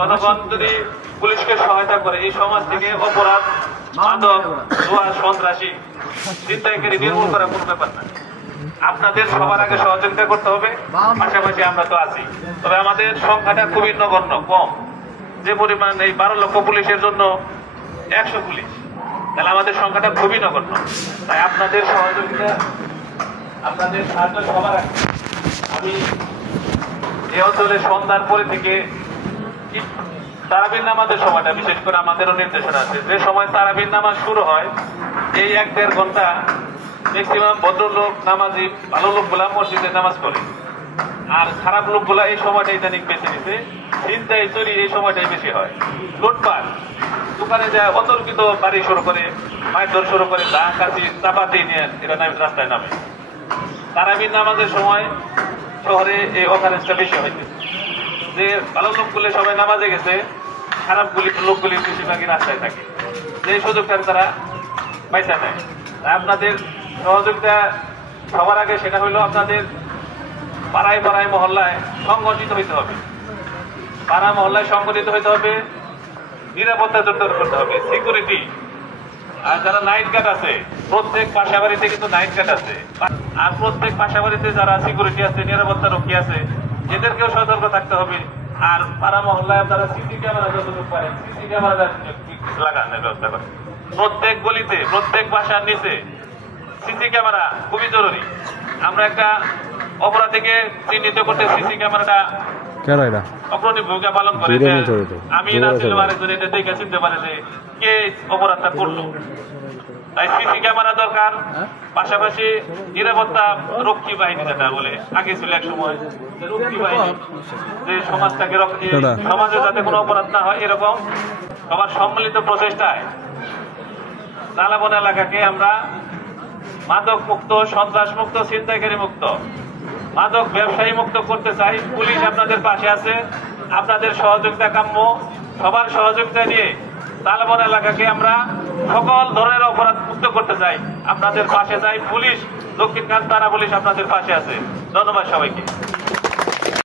জনগণ যদি পুলিশকে সহায়তা করে এই সমাজ থেকে অপরাধ, মাদক, জুয়া, সন্ত্রাসী, ছিনতাইকারী নির্মূল করা কোনো ব্যাপার না। আপনাদের সবার আগে সহযোগিতা করতে হবে, পাশাপাশি আমরা তো আছি। তবে আমাদের সংখ্যাটা খুবই নগণ্য, কম। যে পরিমাণ এই 12 লক্ষ পুলিশের জন্য 100 পুলিশ, তাহলে আমাদের সংখ্যাটা খুবই নগণ্য। তাই আপনাদের সহযোগিতা, আপনাদের সাহায্য সবার আগে। আমি এই অঞ্চলে সন্ধ্যার পরে থেকে তারাবির নামাজের সময়টা বিশেষ করে আমাদেরও নির্দেশনা আছে। যে সময় তারাবির নামাজ শুরু হয় এই 1-1.5 ঘন্টা ম্যাক্সিমাম ভদ্রলোক, নামাজি, ভালো লোকগুলা মসজিদে নামাজ পড়ে, আর খারাপ লোকগুলা এই সময়টা ইদানিং বেছে নিতে ছিনতাই চুরি এই সময়টাই বেশি হয়। লুটপাট, দোকানে যায় অতর্কিত বাড়ি শুরু করে, মারধর শুরু করে, দা কাশি চাপা দিয়ে নিয়ে এরা রাস্তায় নামে। তারাবির নামাজের সময় শহরে এই অকারেন্সটা বেশি হয়েছে। যে ভালো লোকগুলো সবাই নামাজে গেছে, খারাপ লোকগুলি বেশিরভাগই রাস্তায় থাকে, যে সুযোগটা তারা পয়সা নেয়। আপনাদের সহযোগিতা সবার আগে সেটা হলো আপনাদের পাড়ায় পাড়ায় মহল্লায় সংগঠিত হইতে হবে। পাড়া মহল্লায় সংগঠিত হইতে হবে, নিরাপত্তা জোরদার করতে হবে, সিকিউরিটি। আর যারা নাইট গার্ড আছে, প্রত্যেক পাশাবাড়িতে কিন্তু নাইট গার্ড আছে, আর প্রত্যেক পাশাবাড়িতে যারা সিকিউরিটি আছে, নিরাপত্তা রক্ষী আছে, এদেরকেও সতর্ক থাকতে হবে। আর পাড়া মহল্লায় আপনারা সিসি ক্যামেরা যতটুকু পারেন সিসি ক্যামেরা লাগানোর ব্যবস্থা করেন। প্রত্যেক গলিতে, প্রত্যেক বাসার নিচে সিসি ক্যামেরা খুবই জরুরি। আমরা একটা অপরাধীকে চিহ্নিত করতে সিসি ক্যামেরাটা অগ্রণী ভূমিকা পালন করে। আমি আরেকজন এটা দেখে চিনতে পারে যে কে অপরাধটা করলো। তাই সিসি ক্যামেরা দরকার, পাশাপাশি নিরাপত্তা রক্ষী বাহিনী, যেটা বলে আগে ছিল এক সময় রক্ষী বাহিনী, যে সমাজটাকে সমাজে যাতে কোনো অপরাধ না হয় এরকম সবার সম্মিলিত প্রচেষ্টায় তালাবন এলাকাকে আমরা মাদক মুক্ত, সন্ত্রাস মুক্ত, ছিনতাইকারী মুক্ত, মাদক ব্যবসায়ী মুক্ত করতে চাই। পুলিশ আপনাদের পাশে আছে, আপনাদের সহযোগিতা কাম্য। সবার সহযোগিতা নিয়ে তালাবন এলাকাকে আমরা সকল ধরনের অপরাধ মুক্ত করতে চাই। আপনাদের পাশে চাই পুলিশ, দক্ষিণখান থানা পুলিশ আপনাদের পাশে আছে। ধন্যবাদ সবাইকে।